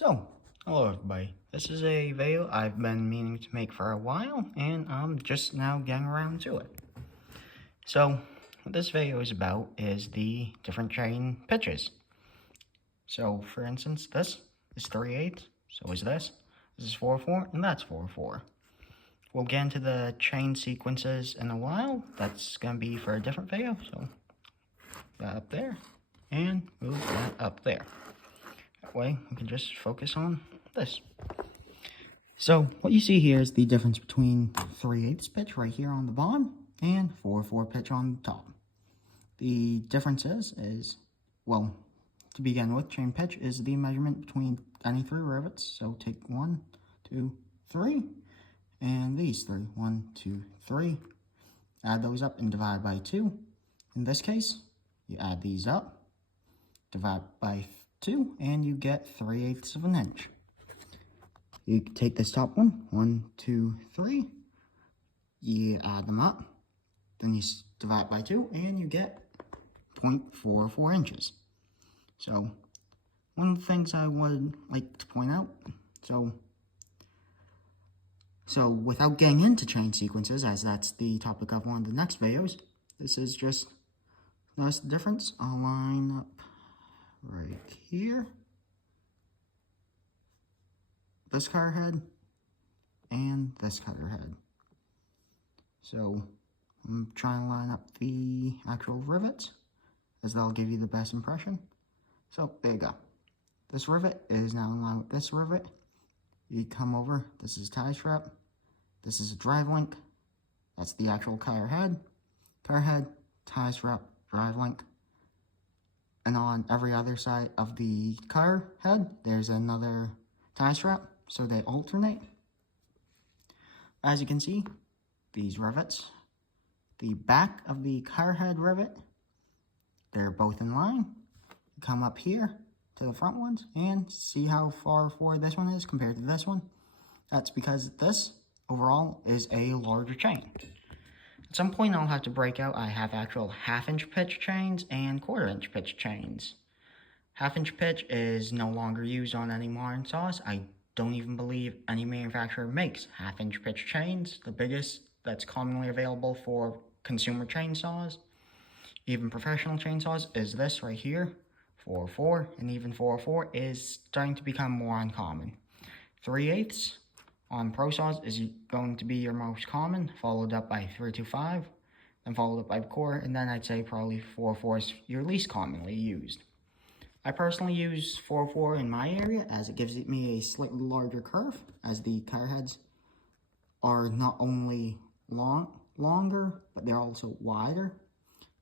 So, hello everybody. This is a video I've been meaning to make for a while, and I'm just now getting around to it. So, what this video is about is the different chain pitches. So, for instance, this is 3/8, so is this. This is 4/4, and that's 4/4. We'll get into the chain sequences in a while. That's going to be for a different video, so that up there, and move that up there. That way, we can just focus on this. So, what you see here is the difference between 3/8 pitch right here on the bottom and 4/4 pitch on the top. The difference is, well, to begin with, chain pitch is the measurement between any three rivets. So, take 1, 2, 3, and these three. 1, 2, 3. Add those up and divide by 2. In this case, you add these up, divide by 2, and you get 3/8 of an inch. You take this top one, 1, 2, 3, you add them up, then you divide by 2, and you get 0.44 inches. So, one of the things I would like to point out, so without getting into chain sequences, as that's the topic of one of the next videos, this is just, notice the difference. I'll line up right here, this cutter head, and this cutter head. So I'm trying to line up the actual rivets, as that'll give you the best impression. So there you go. This rivet is now in line with this rivet. You come over, this is tie strap, this is a drive link, that's the actual cutter head, tie strap, drive link. And on every other side of the cutter head, there's another tie strap, so they alternate. As you can see, these rivets, the back of the cutter head rivet, they're both in line. You come up here to the front ones and see how far forward this one is compared to this one. That's because this overall is a larger chain. At some point, I'll have to break out. I have actual half-inch pitch chains and quarter-inch pitch chains. Half-inch pitch is no longer used on any modern saws. I don't even believe any manufacturer makes half-inch pitch chains. The biggest that's commonly available for consumer chainsaws, even professional chainsaws, is this right here, 4/4, and even 4/4 is starting to become more uncommon. 3/8 on pro saws is going to be your most common, followed up by 3/5, then followed up by quarter, and then I'd say probably 4/4 is your least commonly used. I personally use 4/4 in my area as it gives me a slightly larger curve, as the cutter heads are not only longer, but they're also wider.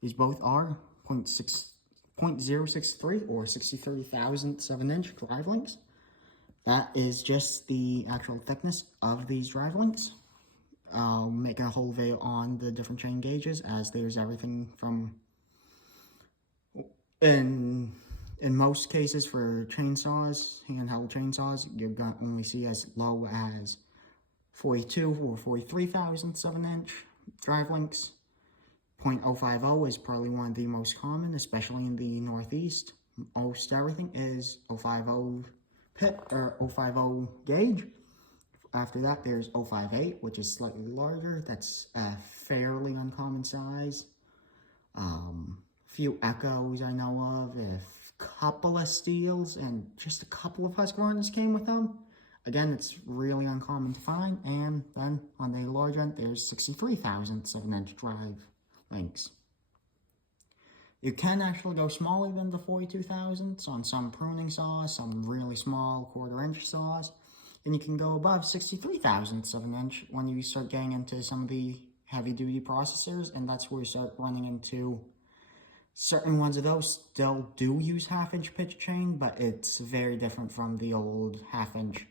These both are 0.063 or 63 thousandths of an inch drive links. That is just the actual thickness of these drive links. I'll make a whole video on the different chain gauges, as there's everything from, in most cases for chainsaws, handheld chainsaws, you're going to only see as low as 42 or 43 thousandths of an inch drive links. 0.050 is probably one of the most common, especially in the Northeast. Most everything is 050 pit or 050 gauge. After that, there's 058, which is slightly larger. That's a fairly uncommon size. Few Echoes I know of, a couple of Steels, and just a couple of Husqvarnas came with them. Again, it's really uncommon to find. And then on the large end, there's 63 thousandths of an inch drive links. You can actually go smaller than the 42 thousandths on some pruning saws, some really small quarter-inch saws, and you can go above 63 thousandths of an inch when you start getting into some of the heavy-duty processors, and that's where you start running into certain ones of those still do use half-inch pitch chain, but it's very different from the old half-inch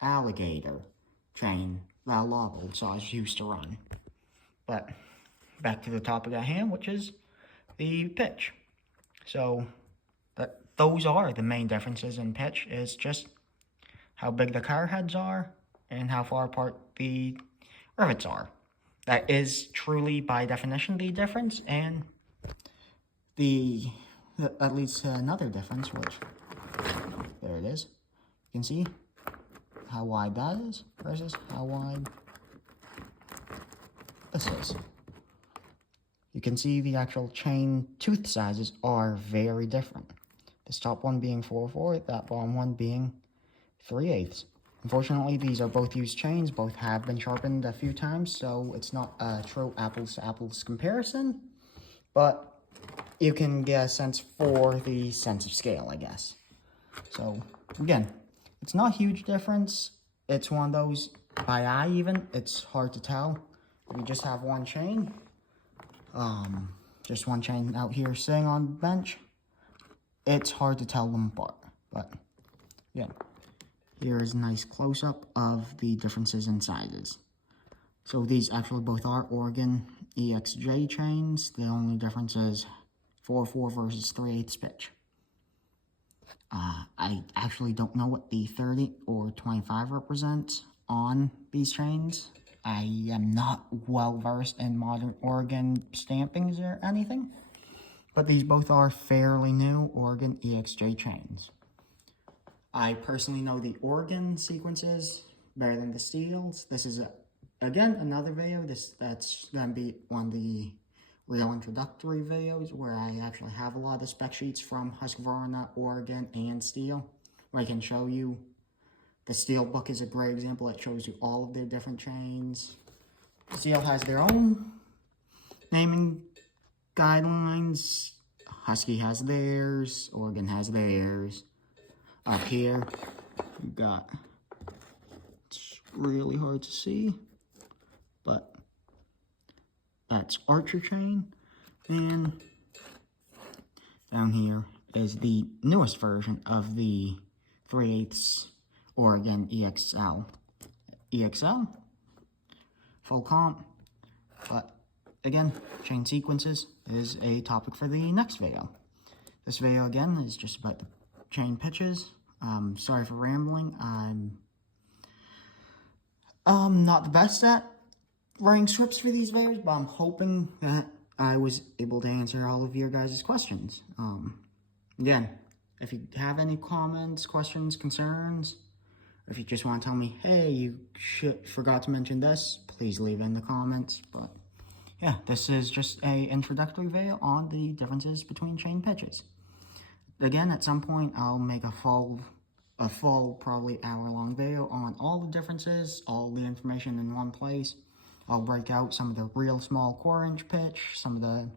alligator chain that a lot of old saws used to run. But back to the topic at hand, which is the pitch. So those are the main differences in pitch, is just how big the cutter heads are and how far apart the rivets are. That is truly by definition the difference, and that leads to another difference, which, there it is. can see how wide that is versus how wide this is. You can see the actual chain tooth sizes are very different. This top one being 4/4, that bottom one being 3/8. Unfortunately, these are both used chains, both have been sharpened a few times, so it's not a true apples-to-apples comparison, but you can get a sense for the sense of scale, I guess. So, again, it's not a huge difference. It's one of those, by eye even, it's hard to tell. We just have one chain. Just one chain out here sitting on the bench. It's hard to tell them apart, but yeah. Here is a nice close-up of the differences in sizes. So these actually both are Oregon EXJ chains. The only difference is 4/4 versus 3/8 pitch. I actually don't know what the 30 or 25 represents on these chains. I am not well versed in modern Oregon stampings or anything, but these both are fairly new Oregon EXJ chains. I personally know the Oregon sequences better than the steels. This is, again, another video. That's going to be one of the real introductory videos where I actually have a lot of the spec sheets from Husqvarna, Oregon, and Steel, where I can show you. The Steel book is a great example. It shows you all of their different chains. Steel has their own naming guidelines. Husky has theirs. Oregon has theirs. Up here, you got, it's really hard to see, but that's Archer chain. And down here is the newest version of the 3/8 Oregon EXL. Full comp. But again, chain sequences is a topic for the next video. This video again is just about the chain pitches. Sorry for rambling. I'm not the best at writing scripts for these videos, but I'm hoping that I was able to answer all of your guys' questions. Again, if you have any comments, questions, concerns, or if you just want to tell me, hey, you forgot to mention this, please leave it in the comments. But yeah, this is just a introductory video on the differences between chain pitches. Again, at some point, I'll make a full, probably hour-long video on all the differences, all the information in one place. I'll break out some of the real small 4-inch pitch, some of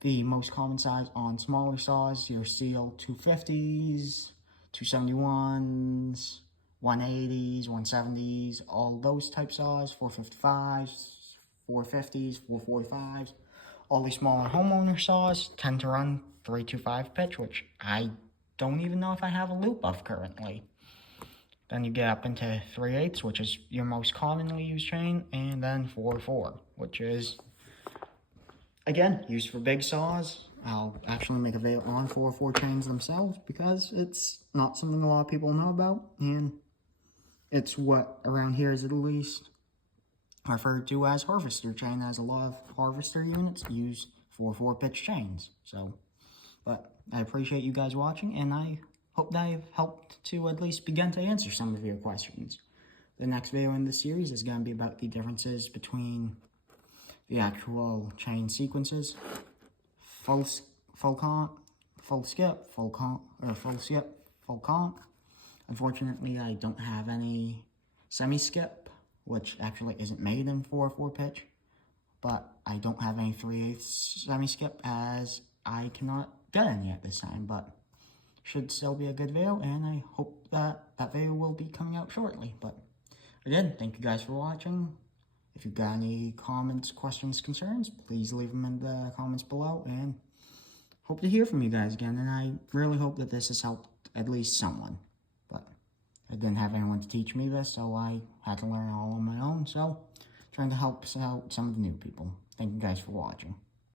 the most common size on smaller saws, your Steel 250s, 271s, 180s, 170s, all those type saws, 455s, 450s, 445s. All these smaller homeowner saws tend to run 325 pitch, which I don't even know if I have a loop of currently. Then you get up into 3/8, which is your most commonly used chain, and then 4/4, which is, again, used for big saws. I'll actually make a video on 4/4 chains themselves because it's not something a lot of people know about, and it's what around here is at least referred to as harvester chain, as a lot of harvester units use 4/4 pitch chains. So, but I appreciate you guys watching, and I hope that I've helped to at least begin to answer some of your questions. The next video in this series is going to be about the differences between the actual chain sequences, full comp, full skip, full comp, or full skip, full comp. Unfortunately, I don't have any semi-skip, which actually isn't made in 4/4 pitch, but I don't have any 3/8 semi-skip as I cannot get any at this time, but should still be a good video, and I hope that that video will be coming out shortly. But again, thank you guys for watching. If you've got any comments, questions, concerns, please leave them in the comments below, and hope to hear from you guys again. And I really hope that this has helped at least someone. But I didn't have anyone to teach me this, so I had to learn all on my own. So trying to help out some of the new people. Thank you guys for watching.